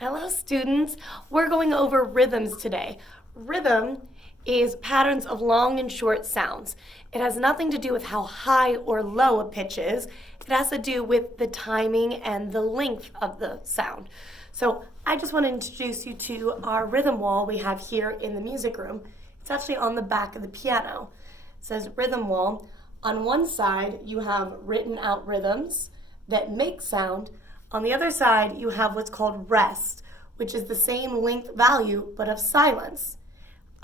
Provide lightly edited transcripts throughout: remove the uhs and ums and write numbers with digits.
Hello, students. We're going over rhythms today. Rhythm is patterns of long and short sounds. It has nothing to do with how high or low a pitch is. It has to do with the timing and the length of the sound. So I just want to introduce you to our rhythm wall we have here in the music room. It's actually on the back of the piano. It says rhythm wall. On one side, you have written out rhythms that make sound. On the other side, you have what's called rest, which is the same length value, but of silence.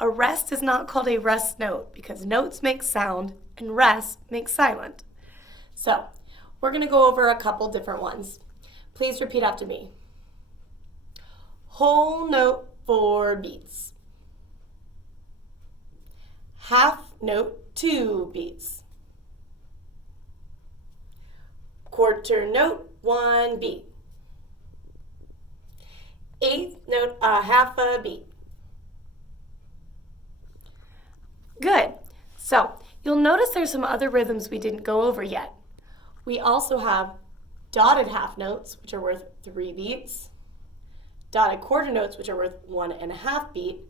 A rest is not called a rest note because notes make sound and rest makes silent. So, we're going to go over a couple different ones. Please repeat after me. Whole note 4 beats. Half note 2 beats. Quarter note 1 beat. Eighth note half a beat. Good. So you'll notice there's some other rhythms we didn't go over yet. We also have dotted half notes, which are worth 3 beats, dotted quarter notes, which are worth 1.5 beat,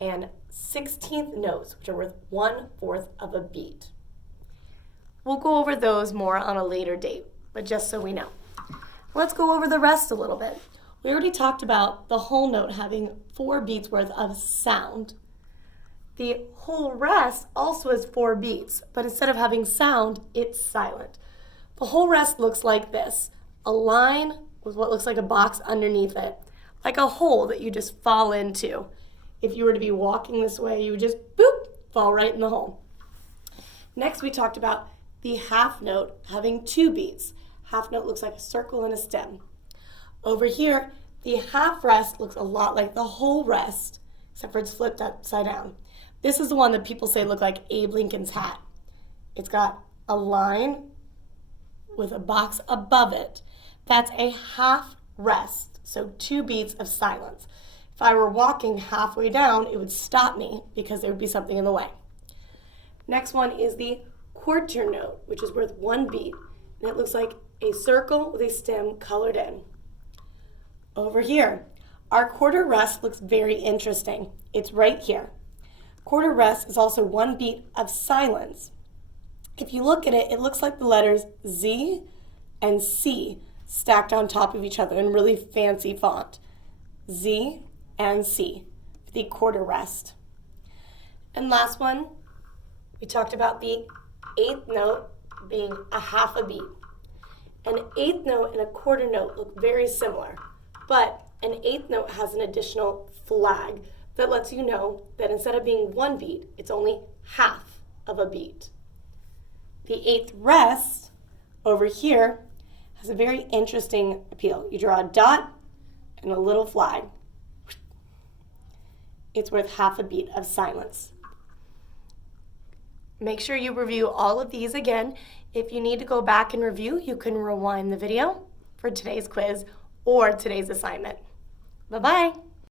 and 16th notes, which are worth 1/4 of a beat. We'll go over those more on a later date, but just so we know. Let's go over the rest a little bit. We already talked about the whole note having 4 beats worth of sound. The whole rest also has 4 beats, but instead of having sound, it's silent. The whole rest looks like this. A line with what looks like a box underneath it, like a hole that you just fall into. If you were to be walking this way, you would just boop, fall right in the hole. Next, we talked about the half note having 2 beats. Half note looks like a circle and a stem. Over here, the half rest looks a lot like the whole rest, except for it's flipped upside down. This is the one that people say look like Abe Lincoln's hat. It's got a line with a box above it. That's a half rest, so 2 beats of silence. If I were walking halfway down, it would stop me because there would be something in the way. Next one is the quarter note, which is worth 1 beat, and it looks like a circle with a stem colored in. Over here, our quarter rest looks very interesting. It's right here. Quarter rest is also 1 beat of silence. If you look at it, it looks like the letters Z and C stacked on top of each other in really fancy font. Z and C, the quarter rest. And last one, we talked about the 8th note being a half a beat. An 8th note and a quarter note look very similar, but an 8th note has an additional flag that lets you know that instead of being 1 beat, it's only half of a beat. The 8th rest over here has a very interesting appeal. You draw a dot and a little flag. It's worth half a beat of silence. Make sure you review all of these again. If you need to go back and review, you can rewind the video for today's quiz or today's assignment. Bye-bye.